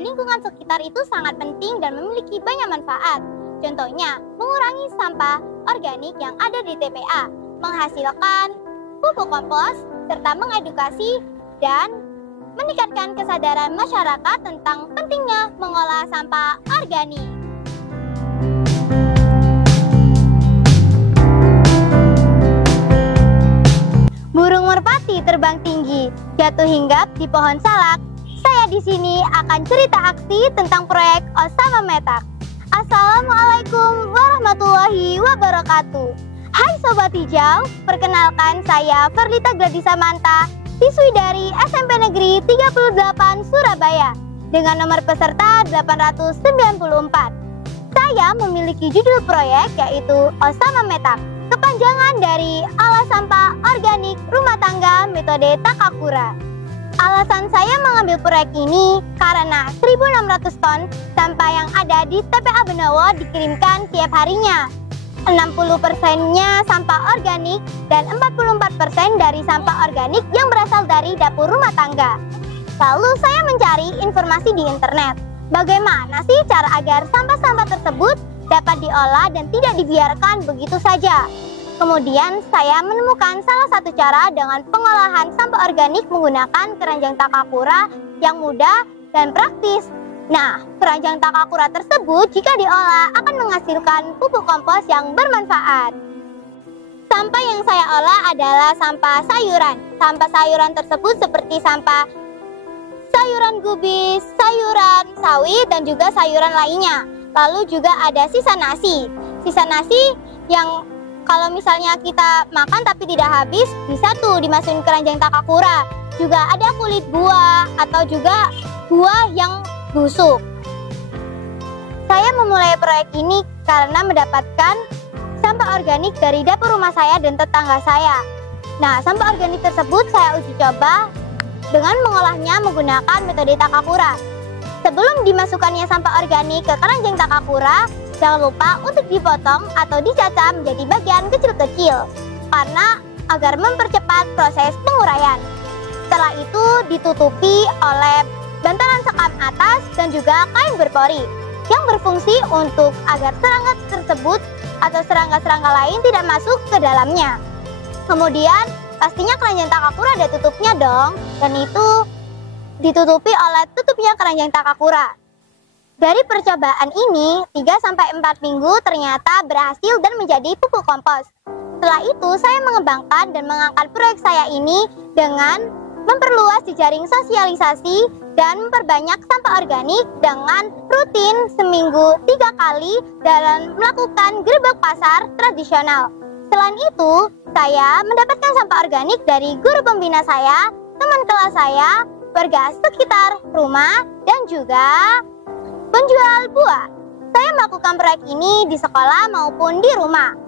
di lingkungan sekitar itu sangat penting dan memiliki banyak manfaat. Contohnya, mengurangi sampah organik yang ada di TPA, menghasilkan pupuk kompos, serta mengedukasi dan meningkatkan kesadaran masyarakat tentang pentingnya mengolah sampah organik. Burung merpati terbang tinggi, jatuh hinggap di pohon salak. Saya di sini akan cerita aksi tentang proyek Osama Metak. Assalamualaikum warahmatullahi wabarakatuh. Hai Sobat Hijau, perkenalkan saya Ferlita Gladisa Manta, siswi dari SMP Negeri 38 Surabaya dengan nomor peserta 894. Saya memiliki judul proyek yaitu Osama Metak, kepanjangan dari olah sampah organik rumah tangga metode Takakura. Alasan saya mengambil proyek ini karena 1.600 ton sampah yang ada di TPA Benowo dikirimkan tiap harinya. 60%-nya sampah organik dan 44% dari sampah organik yang berasal dari dapur rumah tangga. Lalu saya mencari informasi di internet. Bagaimana sih cara agar sampah-sampah tersebut dapat diolah dan tidak dibiarkan begitu saja? Kemudian saya menemukan salah satu cara dengan pengolahan sampah organik menggunakan keranjang Takakura yang mudah dan praktis. Nah, keranjang Takakura tersebut jika diolah akan menghasilkan pupuk kompos yang bermanfaat. Sampah yang saya olah adalah sampah sayuran. Sampah sayuran tersebut seperti sampah sayuran gubis, sayuran sawi, dan juga sayuran lainnya. Lalu juga ada sisa nasi. Sisa nasi yang kalau misalnya kita makan tapi tidak habis, bisa tuh dimasukin keranjang Takakura. Juga ada kulit buah atau juga buah yang busuk. Saya memulai proyek ini karena mendapatkan sampah organik dari dapur rumah saya dan tetangga saya. Nah, sampah organik tersebut saya uji coba dengan mengolahnya menggunakan metode Takakura. Sebelum dimasukkannya sampah organik ke keranjang Takakura, jangan lupa untuk dipotong atau dicacah menjadi bagian kecil-kecil karena agar mempercepat proses penguraian. Setelah itu ditutupi oleh bantalan sekam atas dan juga kain berpori yang berfungsi untuk agar serangga tersebut atau serangga-serangga lain tidak masuk ke dalamnya. Kemudian pastinya keranjang Takakura ada tutupnya dong, dan itu ditutupi oleh tutupnya keranjang Takakura. Dari percobaan ini 3-4 minggu ternyata berhasil dan menjadi pupuk kompos. Setelah itu saya mengembangkan dan mengangkat proyek saya ini dengan memperluas jejaring sosialisasi dan memperbanyak sampah organik dengan rutin seminggu 3 kali dalam melakukan gerebek pasar tradisional. Selain itu, saya mendapatkan sampah organik dari guru pembina saya, teman kelas saya, warga sekitar rumah, dan juga penjual buah. Saya melakukan proyek ini di sekolah maupun di rumah.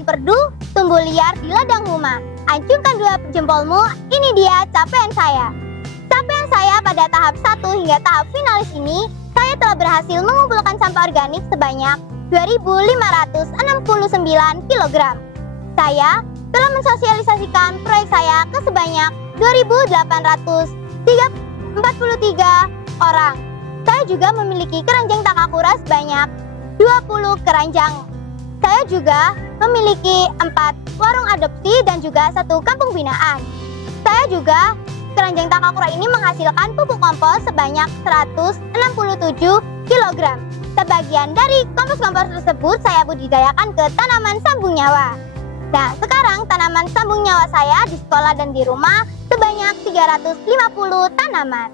Perdu tumbuh liar di ladang rumah. Acungkan 2 jempolmu, ini dia capaian saya. Capaian saya pada tahap 1 hingga tahap finalis ini, saya telah berhasil mengumpulkan sampah organik sebanyak 2.569 kg. Saya telah mensosialisasikan proyek saya ke sebanyak 2.843 orang. Saya juga memiliki keranjang Takakura sebanyak 20 keranjang. Saya juga memiliki 4 warung adopsi dan juga 1 kampung binaan. Saya juga, keranjang Takakura ini menghasilkan pupuk kompos sebanyak 167 kg. Sebagian dari kompos-kompos tersebut saya budidayakan ke tanaman sambung nyawa. Nah, sekarang tanaman sambung nyawa saya di sekolah dan di rumah sebanyak 350 tanaman.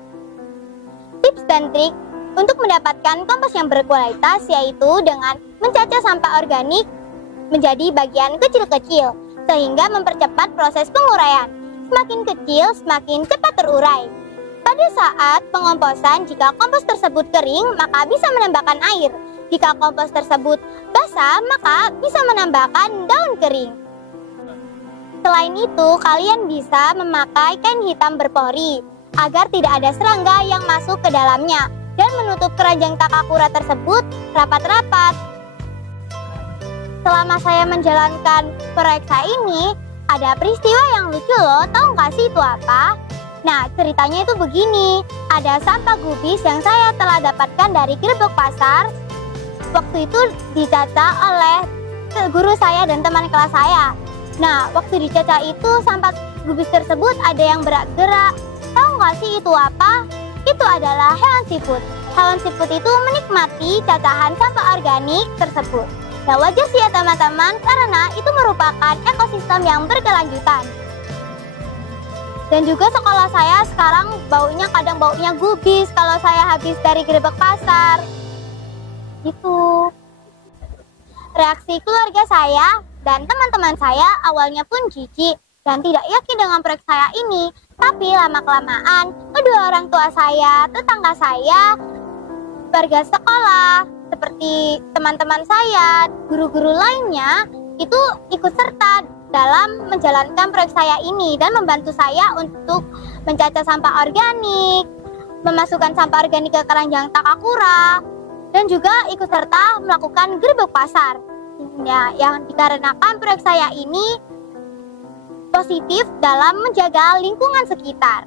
Tips dan trik untuk mendapatkan kompos yang berkualitas yaitu dengan mencacah sampah organik menjadi bagian kecil-kecil sehingga mempercepat proses penguraian. Semakin kecil, semakin cepat terurai. Pada saat pengomposan, jika kompos tersebut kering, maka bisa menambahkan air. Jika kompos tersebut basah, maka bisa menambahkan daun kering. Selain itu, kalian bisa memakai kain hitam berpori agar tidak ada serangga yang masuk ke dalamnya dan menutup keranjang Takakura tersebut rapat-rapat. Selama saya menjalankan proyek saya ini, ada peristiwa yang lucu loh, tahu nggak sih itu apa? Nah, ceritanya itu begini, ada sampah gubis yang saya telah dapatkan dari gerbek pasar. Waktu itu dicaca oleh guru saya dan teman kelas saya. Nah, waktu dicaca itu sampah gubis tersebut ada yang bergerak. Tahu nggak sih itu apa? Itu adalah hewan siput. Hewan siput itu menikmati cacahan sampah organik tersebut. Ya wajar sih ya teman-teman, karena itu merupakan ekosistem yang berkelanjutan. Dan juga sekolah saya sekarang kadang baunya gubis kalau saya habis dari gerbek pasar. Gitu. Reaksi keluarga saya dan teman-teman saya awalnya pun jijik dan tidak yakin dengan proyek saya ini. Tapi lama-kelamaan, kedua orang tua saya, tetangga saya, warga sekolah, seperti teman-teman saya, guru-guru lainnya, itu ikut serta dalam menjalankan proyek saya ini dan membantu saya untuk mencaca sampah organik, memasukkan sampah organik ke keranjang Takakura, dan juga ikut serta melakukan gerbek pasar. Ya, yang dikarenakan proyek saya ini positif dalam menjaga lingkungan sekitar.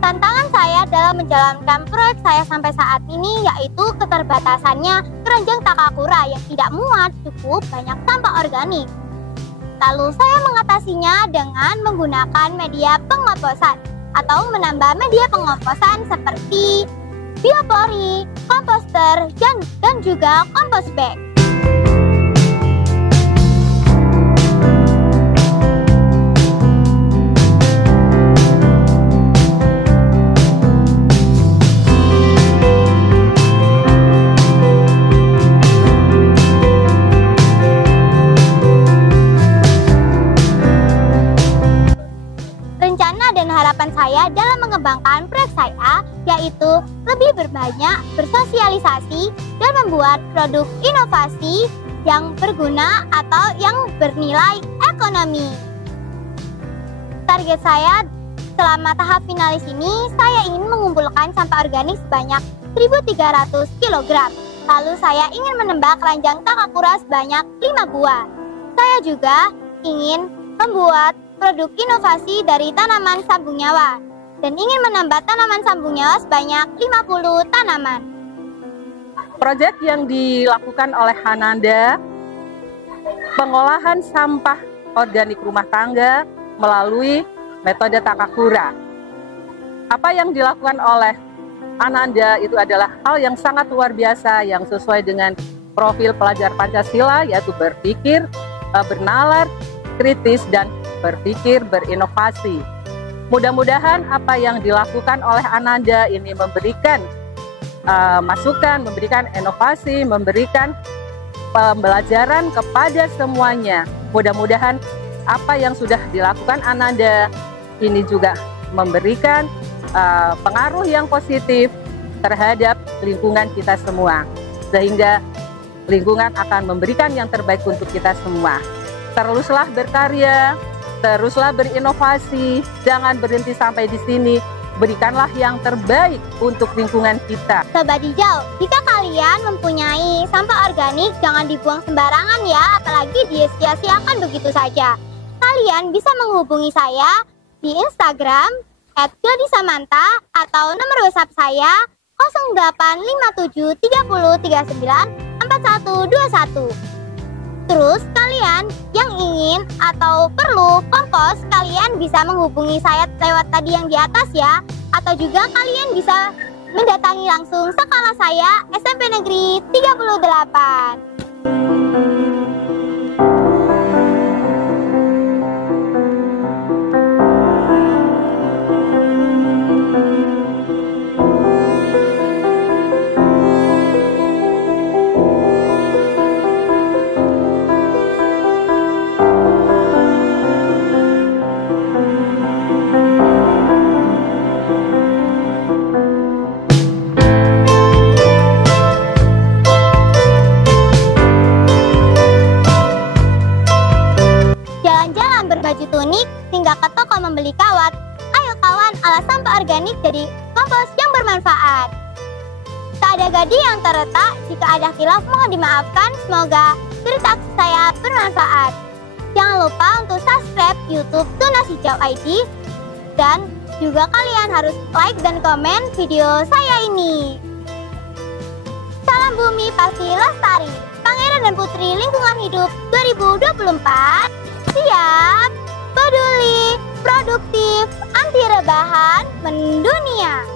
Tantangan saya dalam menjalankan proyek saya sampai saat ini yaitu keterbatasannya keranjang Takakura yang tidak muat cukup banyak sampah organik. Lalu saya mengatasinya dengan menggunakan media pengomposan atau menambah media pengomposan seperti biopori, komposter, dan juga compost bag. Harapan saya dalam mengembangkan proyek saya yaitu lebih berbanyak bersosialisasi dan membuat produk inovasi yang berguna atau yang bernilai ekonomi. Target saya selama tahap finalis ini, saya ingin mengumpulkan sampah organik sebanyak 1.300 kg. Lalu saya ingin menambah keranjang Takakura sebanyak 5 buah. Saya juga ingin membuat produk inovasi dari tanaman sambung nyawa dan ingin menambah tanaman sambung nyawa sebanyak 50 tanaman. Proyek yang dilakukan oleh Ananda, pengolahan sampah organik rumah tangga melalui metode Takakura. Apa yang dilakukan oleh Ananda itu adalah hal yang sangat luar biasa yang sesuai dengan profil pelajar Pancasila, yaitu berpikir, bernalar, kritis, dan berpikir berinovasi. Mudah-mudahan apa yang dilakukan oleh Ananda ini memberikan masukan, memberikan inovasi, memberikan pembelajaran kepada semuanya. Mudah-mudahan apa yang sudah dilakukan Ananda ini juga memberikan pengaruh yang positif terhadap lingkungan kita semua, sehingga lingkungan akan memberikan yang terbaik untuk kita semua. Teruslah berkarya, teruslah berinovasi, jangan berhenti sampai di sini. Berikanlah yang terbaik untuk lingkungan kita. Sobat Hijau, jika kalian mempunyai sampah organik, jangan dibuang sembarangan ya, apalagi disia-siakan begitu saja. Kalian bisa menghubungi saya di Instagram @gladisamanta atau nomor WhatsApp saya 085730394121. Terus kalian yang ingin atau perlu kompos, kalian bisa menghubungi saya lewat tadi yang di atas ya. Atau juga kalian bisa mendatangi langsung sekolah saya SMP Negeri 38. organik jadi kompos yang bermanfaat. Tak ada gading yang terletak, jika ada khilaf mohon dimaafkan. Semoga cerita saya bermanfaat. Jangan lupa untuk subscribe YouTube Tunas Hijau ID, dan juga kalian harus like dan komen video saya ini. Salam bumi pasti lestari. Pangeran dan Putri Lingkungan Hidup 2024. Siap, peduli, produktif, anti rebahan, mendunia.